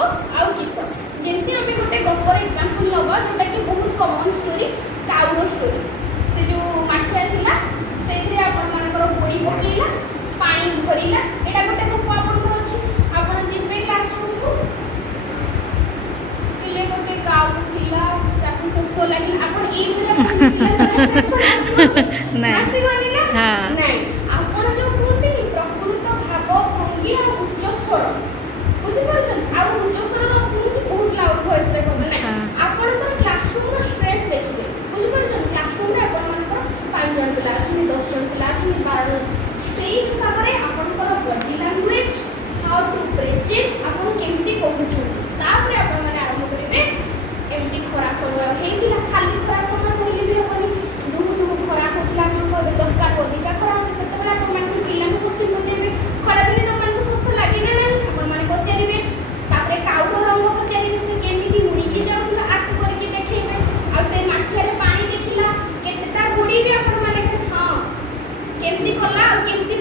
गप आउ गीत जेमती आम गोटे गपर एग्जांपल नवा जोटा कि बहुत कॉमन स्टोरी काउर स्टोरी से जो माठिया थिला सेथरे आपण मानकर बोडी पकेइला पानी भरिला एटा गोटे गप आपनकर अछि आपण जिबे क्लासरूम को पिले गोटे काउ थिला ताकि सोसो लागि आपण ए भला नहीं आसीबनी ना हाँ नहीं आपण जो कहते नि प्रकृत भाव भंगी आ उच्च स्वर बुझि परछन आ उच्च स्वर अर्थ कि बहुत लाउड वॉइस रे कहबे ना आपण तो क्लासरूम रो स्ट्रेस देखिबे बुझि परछन क्लासरूम रे आपण मानकर 5 जन पिला अछि 10 जन पिला अछि 12 जन सेही हिसाब रे आपनकर body language how to present आपण केमती कहउछु तापरे आपण माने आरंभ करिवे एमती खरा समय हेइतिला खाली खरा समय कहले भी हबनी दुहु खरा होतला आपण कहबे दरकार अधिका खरा होते सेतबेला आपण माने पिला को क्वेश्चन पजेबे खरा दिने त माने शोष लागि ना ना आपण माने पचारिबे तापरे काउ रंग पचारिबे से केमिति उड़ी के जाउतला आट करके देखैबे आ से माठिया रे पानी देखिला केतेटा गुडी भी आपण माने हां केमती कला आ केमती